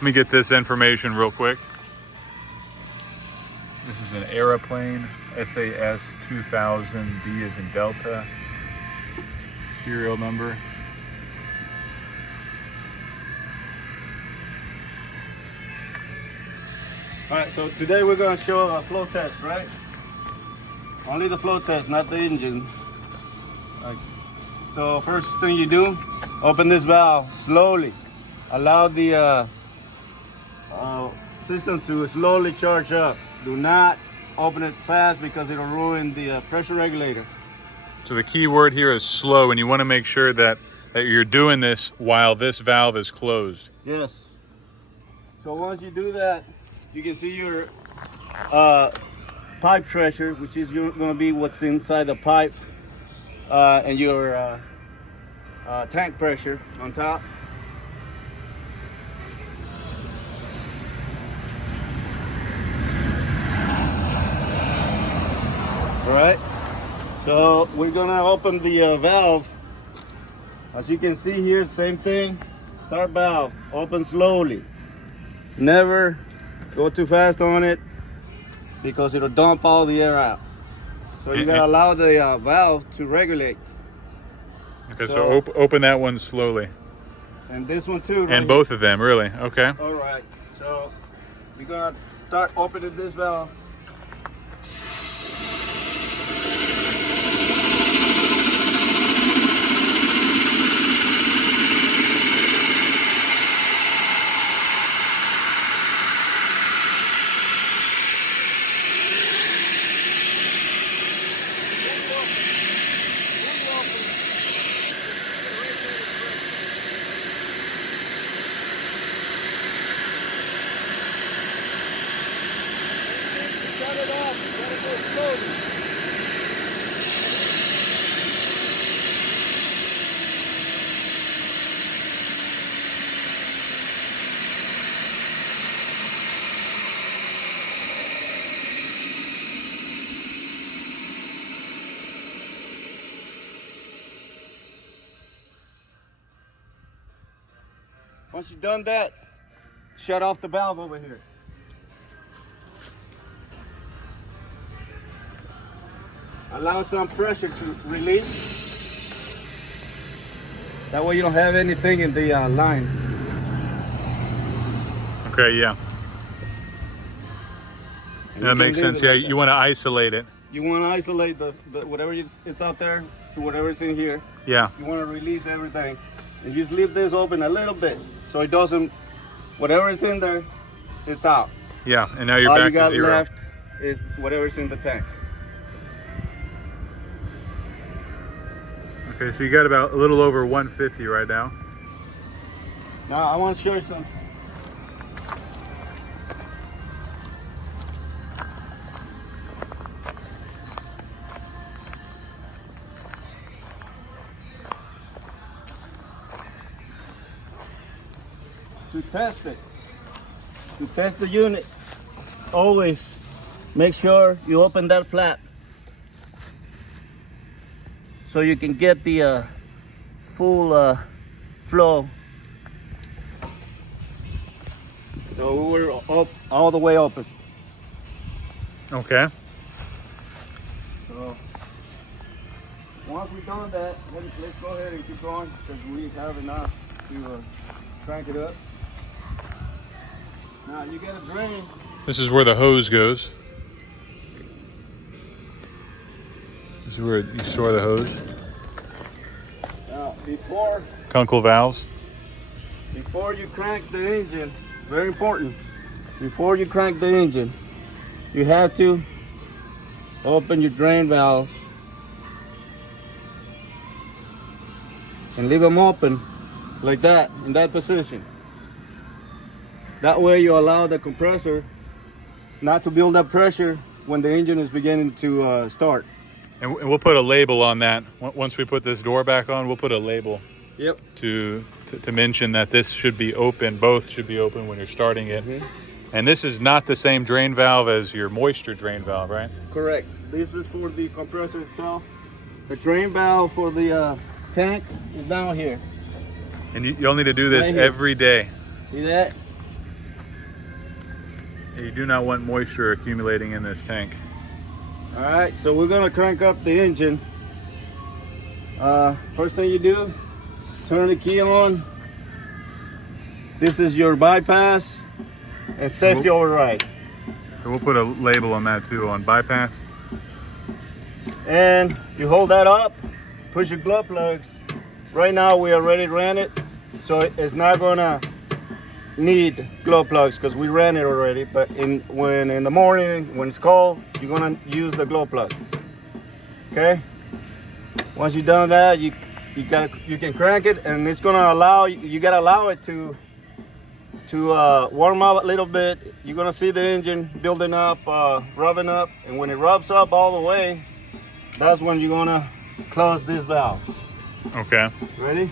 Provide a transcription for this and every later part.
Let me get this information real quick. This is an aeroplane, SAS2000D as in Delta, serial number. All right, so today we're going to show a flow test, right? Only the flow test, not the engine. So first thing you do, open this valve slowly. Allow the system to slowly charge up. Do not open it fast because it'll ruin the pressure regulator. So the key word here is slow, and you want to make sure that you're doing this while this valve is closed. Yes. So once you do that, you can see your pipe pressure, which is going to be what's inside the pipe, and your tank pressure on top. All right, so we're gonna open the valve. As you can see here, same thing. Start valve, open slowly. Never go too fast on it because it'll dump all the air out. So you gotta allow the valve to regulate. Okay, so open that one slowly. And this one too. And both of them, really? Okay. All right, so we're gonna start opening this valve. Shut it off, you gotta go slowly. Once you've done that, shut off the valve over here. Allow some pressure to release. That way you don't have anything in the line. Okay, yeah. That makes sense. Yeah, you want to isolate it. You want to isolate the whatever it's out there to whatever's in here. Yeah. You want to release everything. And just leave this open a little bit so it doesn't, whatever is in there, it's out. Yeah, and now you're All back you got to zero. left is whatever's in the tank. Okay, so you got about a little over 150 right now. Now I want to show you some. To test it, to test the unit, always make sure you open that flap so you can get the full flow. So we're up all the way open. Okay. So once we've done that, let's go ahead and keep going because we have enough to crank it up. Now you get a drain. This is where the hose goes. This is where you store the hose. Now before Kunkel valves. you crank the engine, very important, before you crank the engine, you have to open your drain valves and leave them open like that, in that position. That way you allow the compressor not to build up pressure when the engine is beginning to start. And we'll put a label on that. Once we put this door back on, we'll put a label. Yep. To mention that this should be open, both should be open when you're starting it. Mm-hmm. And this is not the same drain valve as your moisture drain valve, right? Correct. This is for the compressor itself. The drain valve for the tank is down here. And you'll need to do this Right here. every day. See that? You do not want moisture accumulating in this tank. All right, so we're gonna crank up the engine. First thing you do, turn the key on. This is your bypass and safety override. So we'll put a label on that too, on bypass. And you hold that up, push your glow plugs. Right now we already ran it, so it's not gonna need glow plugs because we ran it already. But in the morning when it's cold, you're gonna use the glow plug. Okay. Once you've done that, you can crank it, and it's gonna allow you gotta allow it to warm up a little bit. You're gonna see the engine building up, rubbing up, and when it rubs up all the way, that's when you're gonna close this valve. Okay. Ready?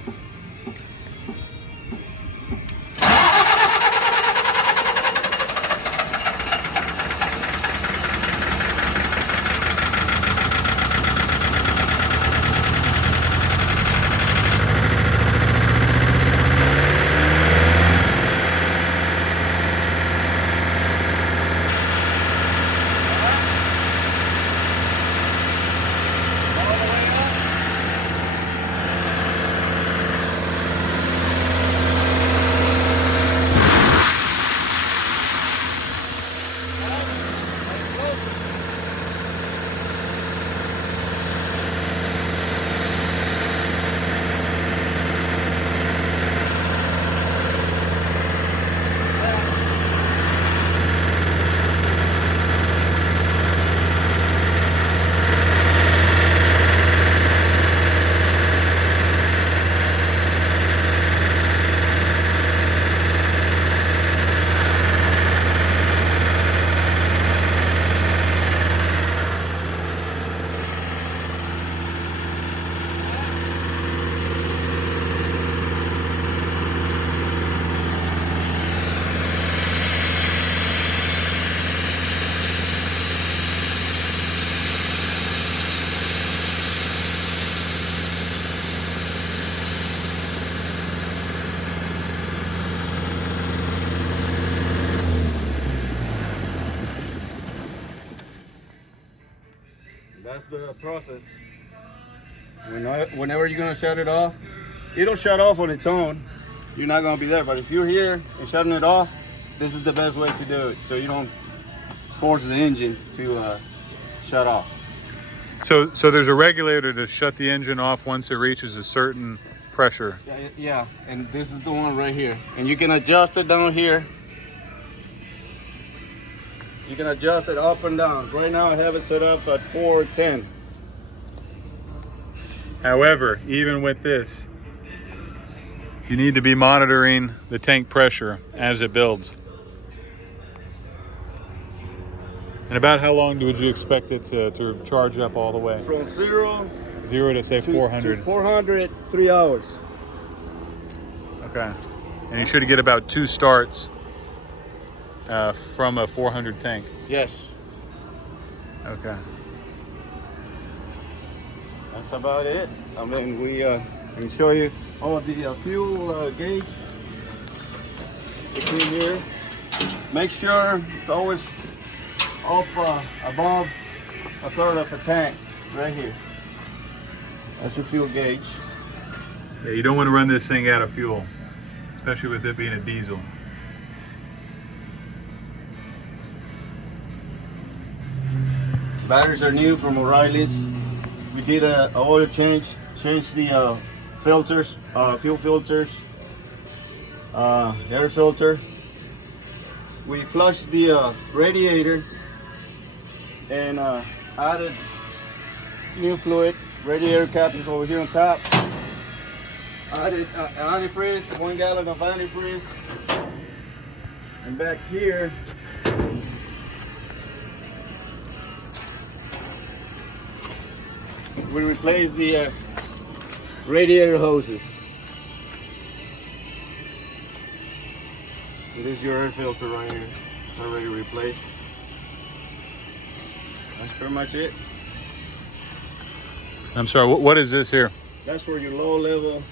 That's the process. Whenever you're gonna shut it off, it'll shut off on its own. You're not gonna be there, but if you're here and shutting it off, this is the best way to do it, so you don't force the engine to shut off. So there's a regulator to shut the engine off once it reaches a certain pressure. Yeah, and this is the one right here, and you can adjust it down here. You can adjust it up and down. Right now I have it set up at 410. However, even with this, you need to be monitoring the tank pressure as it builds. And about how long would you expect it to charge up all the way? From zero to say 400. To 400, 3 hours. Okay. And you should get about 2 starts from a 400 tank. Yes. Okay. That's about it. I mean, we can show you all of the fuel gauge. It's in here. Make sure it's always up above a third of a tank, right here. That's your fuel gauge. Yeah, you don't want to run this thing out of fuel, especially with it being a diesel. Batteries are new from O'Reilly's. We did an oil change, changed the filters, fuel filters, air filter. We flushed the radiator and added new fluid. Radiator cap is over here on top. Added antifreeze, 1 gallon of antifreeze. And back here, we replaced the radiator hoses. And this is your air filter right here. It's already replaced. That's pretty much it. I'm sorry, what is this here? That's for your low level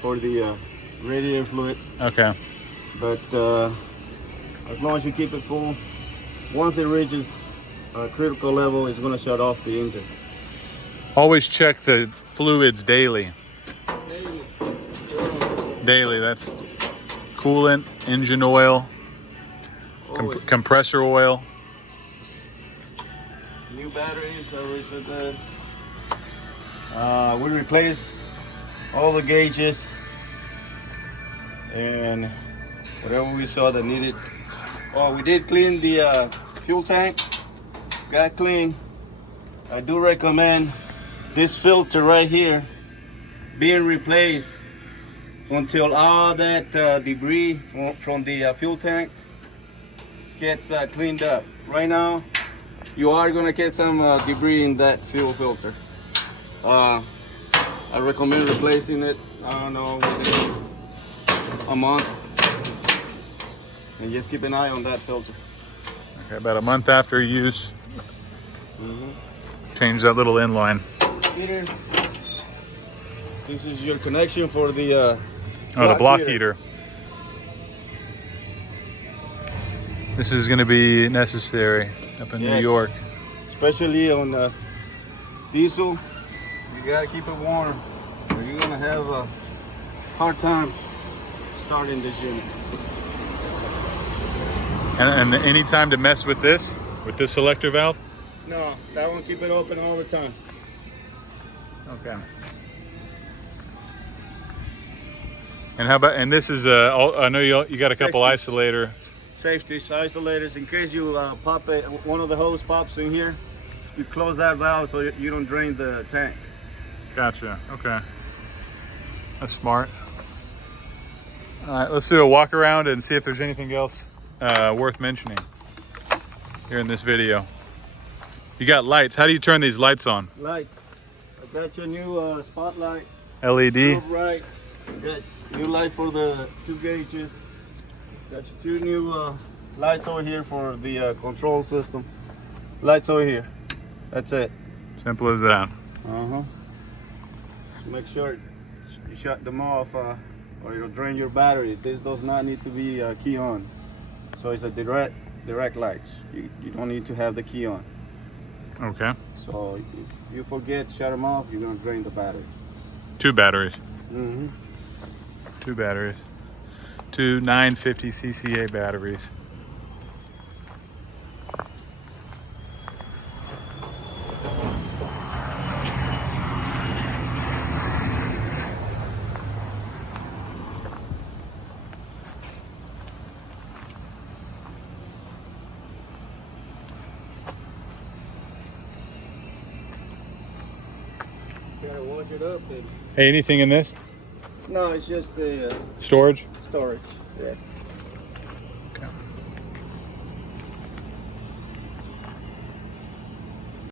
for the radiator fluid. Okay. But As long as you keep it full, once it reaches a critical level, it's going to shut off the engine. Always check the fluids daily. Daily, that's coolant, engine oil, compressor oil. New batteries, I already said that. We replaced all the gauges and whatever we saw that needed. Oh, we did clean the fuel tank. Got clean. I do recommend this filter right here being replaced until all that debris from the fuel tank gets cleaned up. Right now, you are gonna get some debris in that fuel filter. I recommend replacing it, I don't know, within a month. And just keep an eye on that filter. Okay, about a month after use, change that little inline. Heater. This is your connection for the the block heater. This is going to be necessary up in New York. Especially on diesel. You got to keep it warm or you're going to have a hard time starting this unit. And any time to mess with this selector valve? No, that one keep it open all the time. Okay. And how about, and this is I know you got a couple isolator. Safety isolators in case you pop it, one of the hose pops in here, you close that valve so you don't drain the tank. Gotcha, okay. That's smart. All right, let's do a walk around and see if there's anything else worth mentioning here in this video. You got lights. How do you turn these lights on? Lights. I got your new spotlight. LED. Right. Got new light for the 2 gauges. Got your 2 new lights over here for the control system. Lights over here. That's it. Simple as that. So make sure you shut them off or it'll drain your battery. This does not need to be key on. So it's a direct lights. You don't need to have the key on. Okay. So if you forget, shut them off, you're gonna drain the battery. 2 batteries. 2 batteries. 2 950 CCA batteries. Gotta wash it up. Hey, anything in this? No, it's just the storage? storage. Yeah.